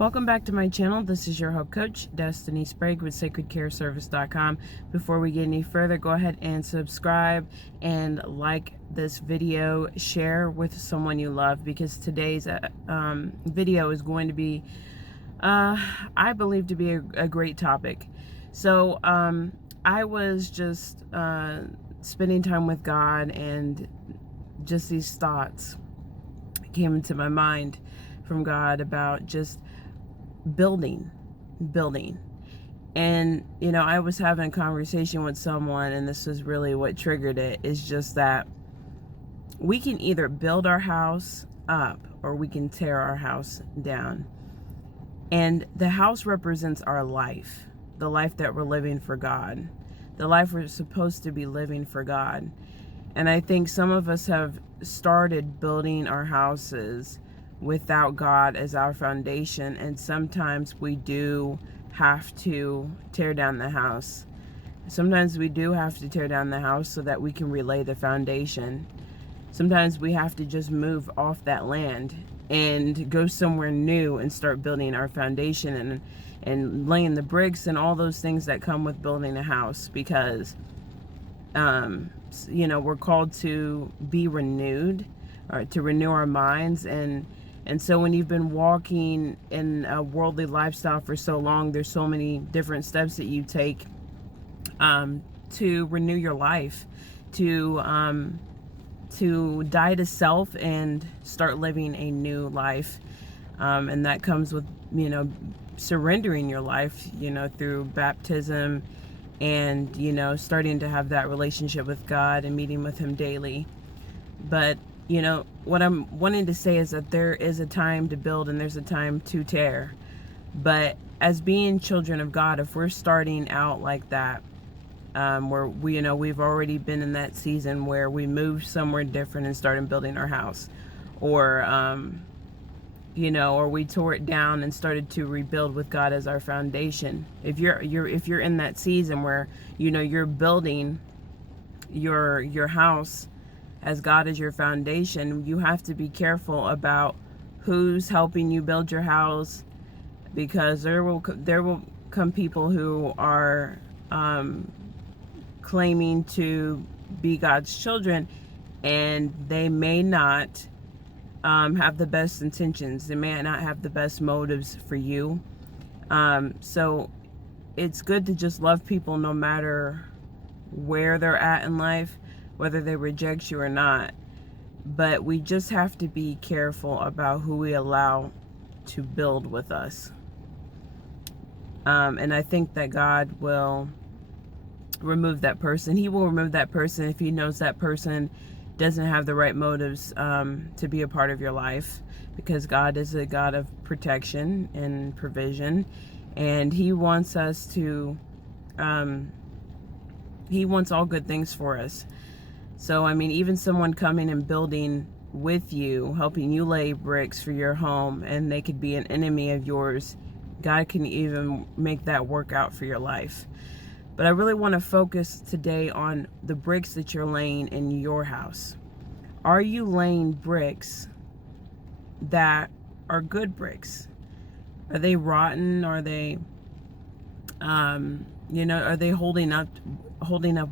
Welcome back to my channel. This is your Hope Coach, Destiny Sprague with SacredCareServices.com. Before we get any further, go ahead and subscribe and like this video. Share with someone you love, because today's video is going to be, I believe, to be a great topic. So I was just spending time with God, and just these thoughts came into my mind from God about just building. And I was having a conversation with someone, and this was really what triggered it. Is just that we can either build our house up or we can tear our house down. And the house represents our life, the life that we're living for God, the life we're supposed to be living for God. And I think some of us have started building our houses without God as our foundation, and sometimes we do have to tear down the house. Sometimes we do have to tear down the house so that we can relay the foundation. Sometimes we have to just move off that land and go somewhere new and start building our foundation and laying the bricks and all those things that come with building a house, because we're called to be renewed, or to renew our minds. And so when you've been walking in a worldly lifestyle for so long, there's so many different steps that you take to renew your life, to die to self and start living a new life. And that comes with, surrendering your life, through baptism and, starting to have that relationship with God and meeting with Him daily. But what I'm wanting to say is that there is a time to build and there's a time to tear. But as being children of God, if we're starting out like that, where we've already been in that season where we moved somewhere different and started building our house, or or we tore it down and started to rebuild with God as our foundation. If you're in that season where you're building your house as God is your foundation, you have to be careful about who's helping you build your house, because there will come people who are claiming to be God's children, and they may not have the best intentions. They may not have the best motives for you. So it's good to just love people no matter where they're at in life, whether they reject you or not. But we just have to be careful about who we allow to build with us. And I think that God will remove that person. He will remove that person if He knows that person doesn't have the right motives to be a part of your life, because God is a God of protection and provision, and He wants us to He wants all good things for us. So even someone coming and building with you, helping you lay bricks for your home, and they could be an enemy of yours, God can even make that work out for your life. But I really want to focus today on the bricks that you're laying in your house. Are you laying bricks that are good bricks? Are they rotten? Are they, are they holding up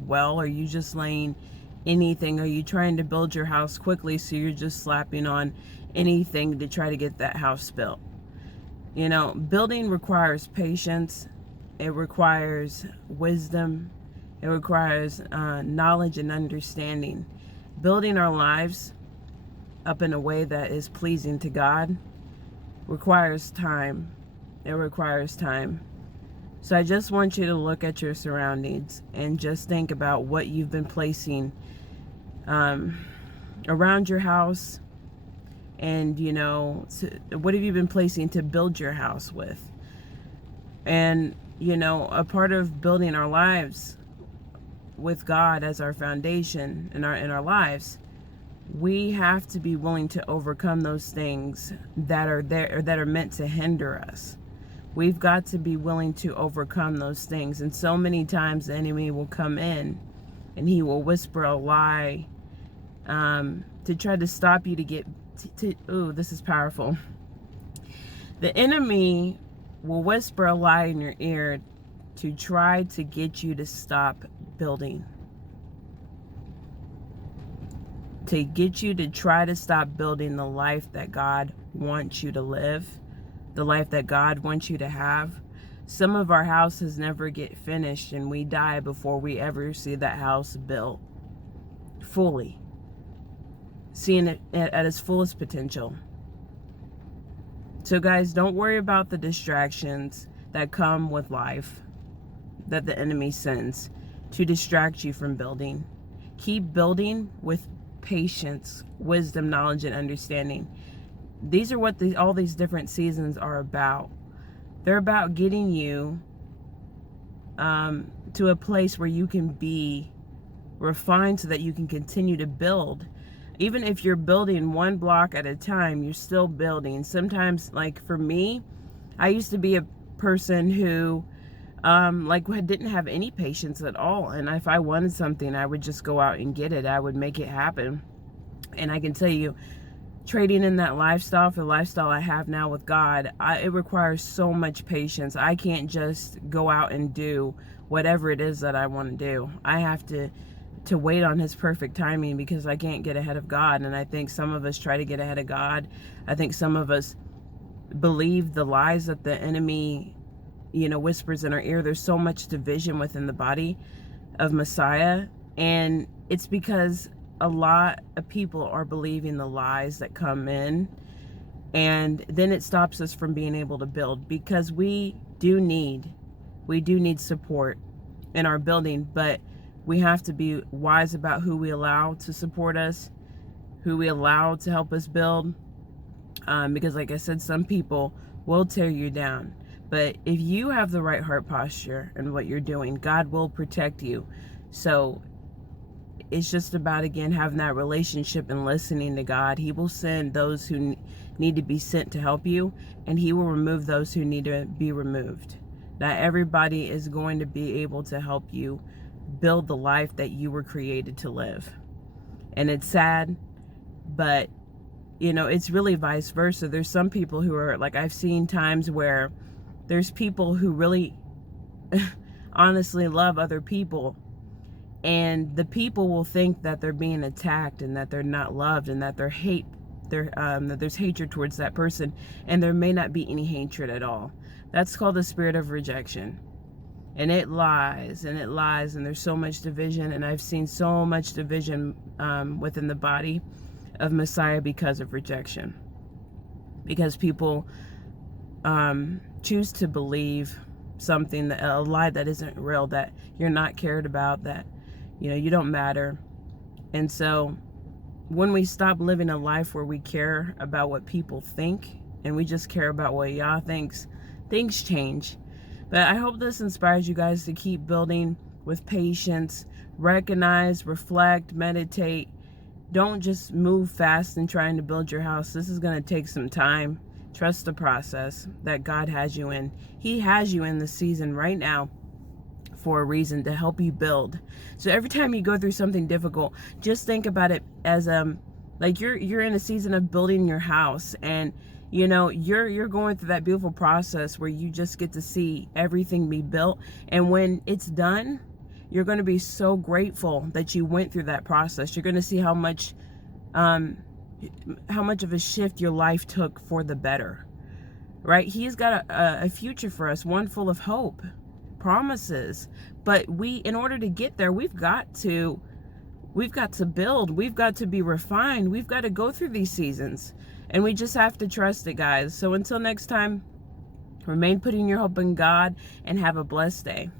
well? Are you just laying anything? Are you trying to build your house quickly, so you're just slapping on anything to try to get that house built? Building requires patience. It requires wisdom. It requires knowledge and understanding. Building our lives up in a way that is pleasing to God requires time. It requires time. So I just want you to look at your surroundings and just think about what you've been placing around your house, and what have you been placing to build your house with? And a part of building our lives with God as our foundation in our lives, we have to be willing to overcome those things that are there, or that are meant to hinder us. We've got to be willing to overcome those things. And so many times the enemy will come in and he will whisper a lie to try to stop you to get ooh, this is powerful. The enemy will whisper a lie in your ear to try to get you to stop building. To get you to try to stop building the life that God wants you to live, the life that God wants you to have. Some of our houses never get finished and we die before we ever see that house built fully, seeing it at its fullest potential. So guys, don't worry about the distractions that come with life that the enemy sends to distract you from building. Keep building with patience, wisdom, knowledge, and understanding. These are what all these different seasons are about. They're about getting you to a place where you can be refined so that you can continue to build. Even if you're building one block at a time, you're still building. Sometimes, like for me, I used to be a person who didn't have any patience at all. And if I wanted something, I would just go out and get it. I would make it happen. And I can tell you, trading in that lifestyle for the lifestyle I have now with God, it requires so much patience. I can't just go out and do whatever it is that I want to do. I have to wait on his perfect timing because I can't get ahead of God. And I think some of us try to get ahead of God. I think some of us believe the lies that the enemy, whispers in our ear. There's so much division within the body of Messiah. And it's because a lot of people are believing the lies that come in. And then it stops us from being able to build, because we do need support in our building, but we have to be wise about who we allow to support us, who we allow to help us build. Because like I said, some people will tear you down. But if you have the right heart posture in what you're doing, God will protect you. So it's just about, again, having that relationship and listening to God. He will send those who need to be sent to help you, and he will remove those who need to be removed. Not everybody is going to be able to help you build the life that you were created to live. And it's sad, but it's really vice versa. There's some people who are like, I've seen times where there's people who really honestly love other people, and the people will think that they're being attacked and that they're not loved and that that there's hatred towards that person, and there may not be any hatred at all. That's called the spirit of rejection. And it lies and it lies, and there's so much division. And I've seen so much division within the body of Messiah because of rejection. Because people choose to believe something, a lie that isn't real, that you're not cared about, that you don't matter. And so when we stop living a life where we care about what people think and we just care about what Yah thinks, things change. But I hope this inspires you guys to keep building with patience, recognize, reflect, meditate. Don't just move fast in trying to build your house. This is going to take some time. Trust the process that God has you in. He has you in the season right now for a reason, to help you build. So every time you go through something difficult, just think about it as like you're in a season of building your house, and you're going through that beautiful process where you just get to see everything be built. And when it's done, you're going to be so grateful that you went through that process. You're going to see how much of a shift your life took for the better, right? He's got a future for us, one full of hope, promises. But in order to get there, we've got to build. We've got to be refined. We've got to go through these seasons, and we just have to trust it, guys. So until next time, remain putting your hope in God, and have a blessed day.